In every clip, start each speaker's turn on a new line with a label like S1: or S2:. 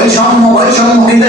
S1: বৈষম্য বৈষম্য কিন্তু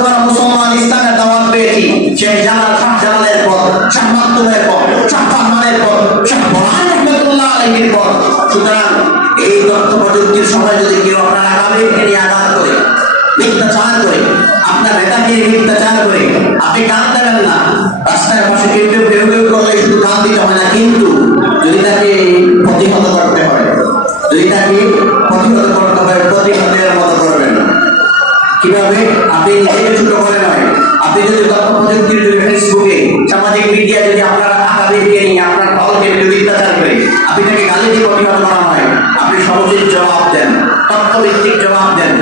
S1: আমরা মুসলমান দাওয়াত পেয়েছি। ফাহমানের আলহীর সুতরাং এই তথ্য প্রযুক্তির সময় যদি কেউ আপনার আগামীকে নিয়ে আঘাত করে, মিথ্যাচার করে, আপনার নেতাকে মিথ্যাচার করে, আপনি কাঁদতে পারেন না রাস্তার পাশে কেউ কেউ কেউ কীভাবে? আপনি নিজেকে ছোট করে নয়। আপনি যদি তথ্য প্রযুক্তির যদি ফেসবুকে সামাজিক মিডিয়া যদি আপনার আকাদেরকে নিয়ে আপনার দলকে বিরোধিতাচার করে আপনি তাকে গালি দিয়ে প্রতিহত করা হয় আপনি সর্বোচ্চ জবাব দেন তথ্য ভিত্তিক জবাব দেন।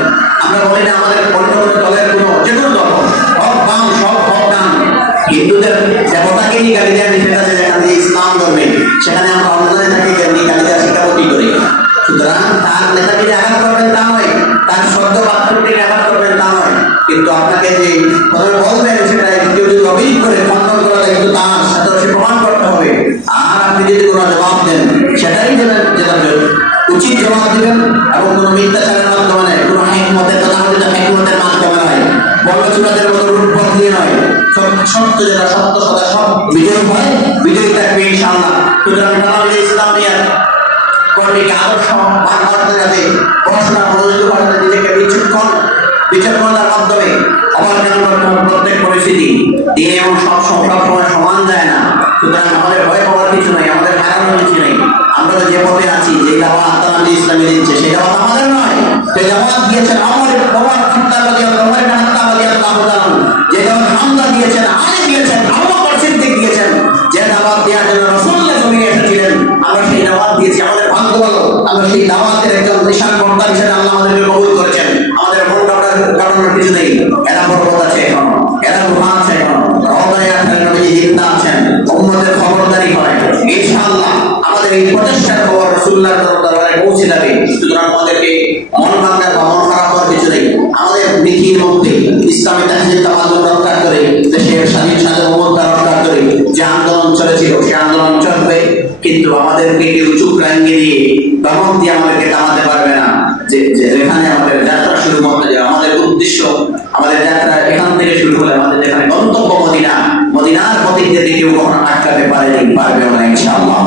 S1: আমরা বলি না আমাদের অন্য দলের কোনো যে কোনো দল হোক, বাম সব হক ডান হিন্দুদের দেবতাকে নিয়ে গালি দেওয়া নিষেধ সত্য যেটা সত্য সদা সব বিজয় হয়, বিজয় থাকবে ইনশাআল্লাহ। সুতরাং তাহলে ইসলামিয়া কর্মীকে আদর্শ মান করতে যাবে, পড়াশোনা প্রযোজিত করতে নিজেকে বিচক্ষণ বিচক্ষণতার মাধ্যমে অবর্জন করতে হবে প্রত্যেক পরিস্থিতি দিন এবং সব সব সব সময় সমান যায় না। সুতরাং আমাদের ভয় পাওয়ার কিছু নেই, আমাদের হারানোর কিছু নেই। আমরা যে পথে আছি, যে দাওয়াত তারা ইসলামে দিচ্ছে সেই দাওয়াত আমাদের নয় সেই দাওয়াত দিয়েছেন আমার বাবার চিন্তা বাদি আমার হাত্তা আল্লাহ যে দাওয়াত হামদা দিয়েছেন আলী দিয়েছেন আবু বকর সিদ্দিক দিয়েছেন, যে দাওয়াত দেওয়ার জন্য রাসূলুল্লাহ জমিনে এসেছিলেন, আমরা সেই দাওয়াত দিয়েছি। আমাদের ভাগ্য ভালো, আমরা সেই দাওয়াতের একজন নিশান কর্তা হিসেবে আল্লাহ আমাদেরকে কবুল করেছেন। আমাদের মন কাটার কাটানোর কিছু নেই। এরা পর্বত আছে এখনও। এরা গুহা আছে এখনও। রহদায় আছেন নবীজি জিন্দা আছেন। উম্মতের খবরদারি করেন ইনশাআল্লাহ আমাদের এই প্রচেষ্টার খবর রাসূলুল্লাহর দরবারে পৌঁছে যাবে। সুতরাং আমাদেরকে মন ভাঙার বা মন খারাপ হওয়ার কিছু নেই আমাদের নীতির মধ্যে ইসলামী তাহজিব তামাদ্দুন রক্ষা করে, দেশের স্বাধীন স্বাধীনতা রক্ষা করে, যে আন্দোলন চলেছিল, সে আন্দোলন চলবে। কিন্তু আমাদেরকে কেউ চুপ রাঙ্গি দিয়ে দমন দিয়ে আমাদেরকে থামাতে পারবে না যে যেখানে আমাদের যাত্রা শুরু করতে যায় আমাদের উদ্দেশ্য, আমাদের যাত্রা এখান থেকে শুরু হলে আমাদের যেখানে গন্তব্য মদিনা, মদিনার পথে যেতে কেউ কখনো আটকাতে পারেনি, পারবে না ইনশাআল্লাহ।